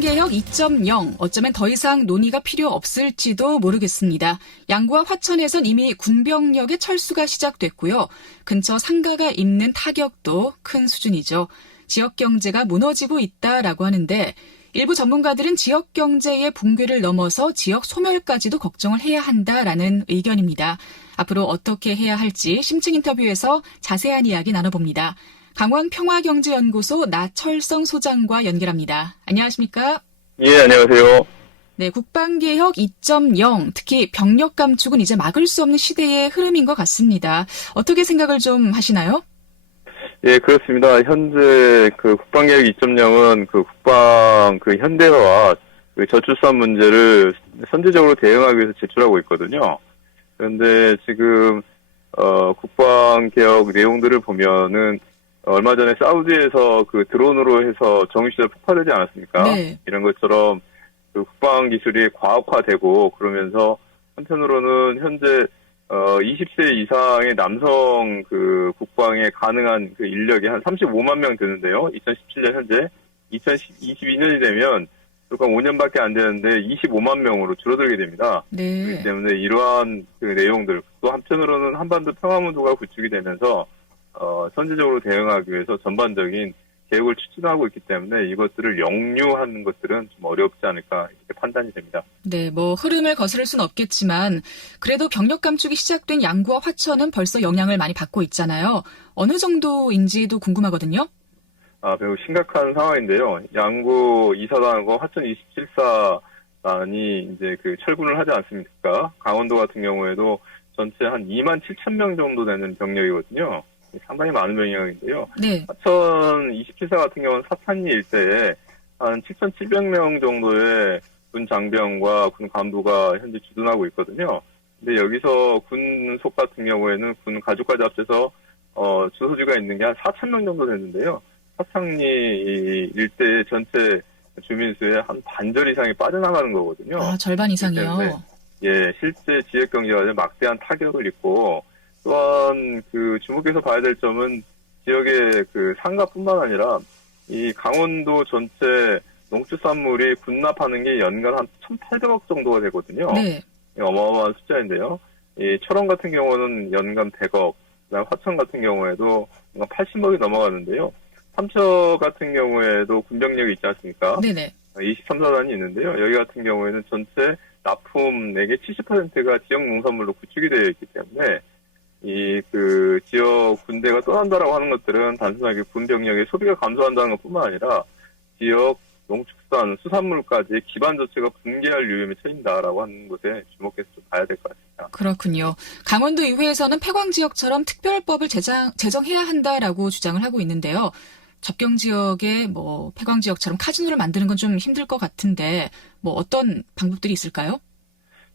국방개혁 2.0 어쩌면 더 이상 논의가 필요 없을지도 모르겠습니다. 양구와 화천에선 이미 군병력의 철수가 시작됐고요. 근처 상가가 입는 타격도 큰 수준이죠. 지역 경제가 무너지고 있다라고 하는데 일부 전문가들은 지역 경제의 붕괴를 넘어서 지역 소멸까지도 걱정을 해야 한다라는 의견입니다. 앞으로 어떻게 해야 할지 심층 인터뷰에서 자세한 이야기 나눠봅니다. 강원평화경제연구소 나철성 소장과 연결합니다. 안녕하십니까? 예, 안녕하세요. 네, 국방개혁 2.0, 특히 병력 감축은 이제 막을 수 없는 시대의 흐름인 것 같습니다. 어떻게 생각을 좀 하시나요? 예, 그렇습니다. 현재 국방개혁 2.0은 국방 현대화와 저출산 문제를 선제적으로 대응하기 위해서 제출하고 있거든요. 그런데 지금 국방개혁 내용들을 보면은 얼마 전에 사우디에서 드론으로 해서 정유시설 폭파되지 않았습니까? 네. 이런 것처럼 국방 기술이 과학화되고 그러면서 한편으로는 현재 20세 이상의 남성 국방에 가능한 인력이 한 35만 명 되는데요. 2017년 현재 2022년이 되면 불과 5년밖에 안 되는데 25만 명으로 줄어들게 됩니다. 네. 그렇기 때문에 이러한 내용들 또 한편으로는 한반도 평화문도가 구축이 되면서 선제적으로 대응하기 위해서 전반적인 계획을 추진하고 있기 때문에 이것들을 역류하는 것들은 좀 어렵지 않을까 이렇게 판단이 됩니다. 네, 흐름을 거스를 수는 없겠지만 그래도 병력 감축이 시작된 양구와 화천은 벌써 영향을 많이 받고 있잖아요. 어느 정도인지도 궁금하거든요. 매우 심각한 상황인데요. 양구 2사단과 화천 27사단이 이제 철군을 하지 않습니까? 강원도 같은 경우에도 전체 한 2만 7천 명 정도 되는 병력이거든요. 상당히 많은 병력인데요. 네. 화천 27사 같은 경우는 사탄리 일대에 한 7,700명 정도의 군 장병과 군 간부가 현재 주둔하고 있거든요. 근데 여기서 군 속 같은 경우에는 군 가족까지 합쳐서 주소지가 있는 게 한 4,000명 정도 되는데요. 사창리 일대의 전체 주민수의 한 반절 이상이 빠져나가는 거거든요. 아, 절반 이상이요? 예, 실제 지역 경제가 막대한 타격을 입고 또한 주목해서 봐야 될 점은 지역의 상가뿐만 아니라 이 강원도 전체 농축산물이 군납하는 게 연간 한 1,800억 정도가 되거든요. 네. 어마어마한 숫자인데요. 이 철원 같은 경우는 연간 100억, 그다음 화천 같은 경우에도 연간 80억이 넘어가는데요. 삼척 같은 경우에도 군병력이 있지 않습니까? 네네. 23사단이 있는데요. 여기 같은 경우에는 전체 납품액의 70%가 지역 농산물로 구축이 되어 있기 때문에 지역 군대가 떠난다라고 하는 것들은 단순하게 군병력의 소비가 감소한다는 것뿐만 아니라 지역 농축산, 수산물까지 기반 자체가 붕괴할 위험에 처한다라고 하는 것에 주목해서 좀 봐야 될 것 같습니다. 그렇군요. 강원도 의회에서는 폐광 지역처럼 특별법을 제정해야 한다라고 주장을 하고 있는데요. 접경 지역에 폐광 지역처럼 카지노를 만드는 건 좀 힘들 것 같은데 어떤 방법들이 있을까요?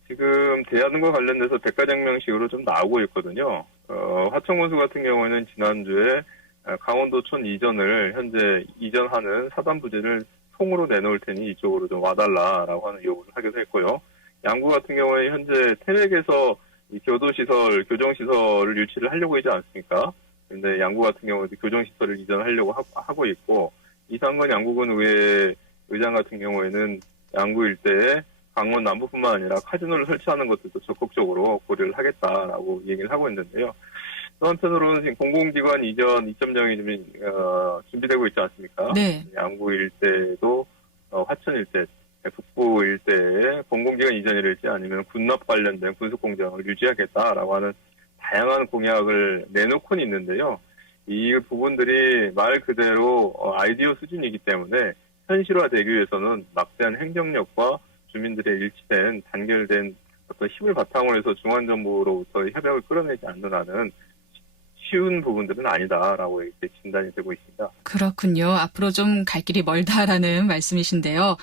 지금 대안과 관련돼서 백과장명식으로 좀 나오고 있거든요. 화천군수 같은 경우에는 지난주에 강원도촌 이전을 현재 이전하는 사단 부지를 통으로 내놓을 테니 이쪽으로 좀 와달라라고 하는 요구를 하기도 했고요. 양구 같은 경우에 현재 태백에서 이 교정시설을 유치를 하려고 하지 않습니까? 그런데 양구 같은 경우에도 교정시설을 이전하려고 하고 있고, 이상건 양구군 의회 의장 같은 경우에는 양구 일대에 강원 남부뿐만 아니라 카지노를 설치하는 것들도 적극적으로 고려를 하겠다라고 얘기를 하고 있는데요. 또 한편으로는 지금 공공기관 이전 2.0이 준비되고 있지 않습니까? 네. 양구 일대도 화천 일대, 북부 일대에 공공기관 이전이랄지 아니면 군납 관련된 군수공장을 유지하겠다라고 하는 다양한 공약을 내놓고는 있는데요. 이 부분들이 말 그대로 아이디어 수준이기 때문에 현실화되기 위해서는 막대한 행정력과 주민들의 일치된 단결된 어떤 힘을 바탕으로 해서 중앙정부로부터 협약을 끌어내지 않는 한은 쉬운 부분들은 아니다라고 이렇게 진단이 되고 있습니다. 그렇군요. 앞으로 좀 갈 길이 멀다라는 말씀이신데요.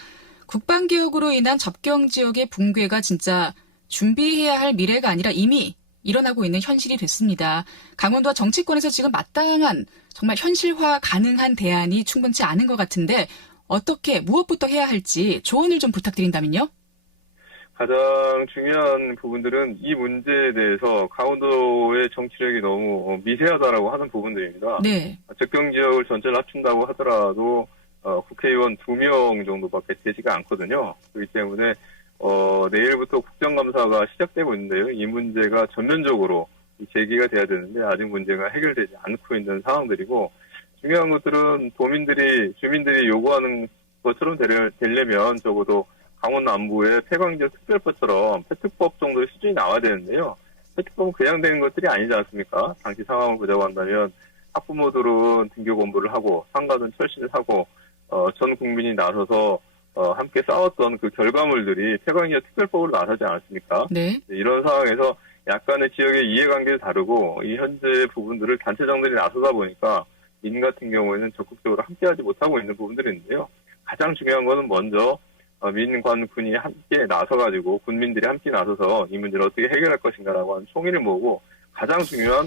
국방개혁으로 인한 접경 지역의 붕괴가 진짜 준비해야 할 미래가 아니라 이미 일어나고 있는 현실이 됐습니다. 강원도와 정치권에서 지금 마땅한 정말 현실화 가능한 대안이 충분치 않은 것 같은데 무엇부터 해야 할지 조언을 좀 부탁드린다면요? 가장 중요한 부분들은 이 문제에 대해서 강원도의 정치력이 너무 미세하다라고 하는 부분들입니다. 네. 접경 지역을 전체를 합친다고 하더라도 국회의원 2명 정도밖에 되지가 않거든요. 그렇기 때문에 내일부터 국정감사가 시작되고 있는데요. 이 문제가 전면적으로 제기가 돼야 되는데 아직 문제가 해결되지 않고 있는 상황들이고, 중요한 것들은 주민들이 요구하는 것처럼 되려면 적어도 강원 남부의 폐광지역 특별법처럼 폐특법 정도의 수준이 나와야 되는데요. 폐특법은 그냥 되는 것들이 아니지 않습니까? 당시 상황을 보자고 한다면 학부모들은 등교 공부를 하고 상가든 철시를 하고 전 국민이 나서서 함께 싸웠던 그 결과물들이 폐광지역 특별법으로 나서지 않았습니까? 네. 이런 상황에서 약간의 지역의 이해관계도 다르고 이 현재 부분들을 단체장들이 나서다 보니까 민 같은 경우에는 적극적으로 함께하지 못하고 있는 부분들이 있는데요. 가장 중요한 것은 먼저 민관 군이 함께 나서가지고 국민들이 함께 나서서 이 문제를 어떻게 해결할 것인가라고 하는 총의를 모으고, 가장 중요한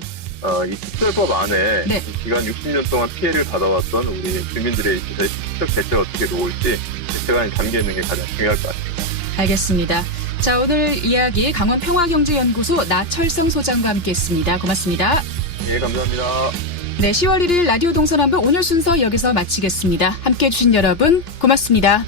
이 특별법 안에 네. 기간 60년 동안 피해를 받아왔던 우리 주민들의 있어서 직접 대책을 어떻게 놓을지 대책안이 담겨 있는 게 가장 중요할 것 같습니다. 알겠습니다. 자, 오늘 이야기 강원평화경제연구소 나철성 소장과 함께했습니다. 고맙습니다. 예, 감사합니다. 네, 10월 1일 라디오 동서남북 오늘 순서 여기서 마치겠습니다. 함께해 주신 여러분 고맙습니다.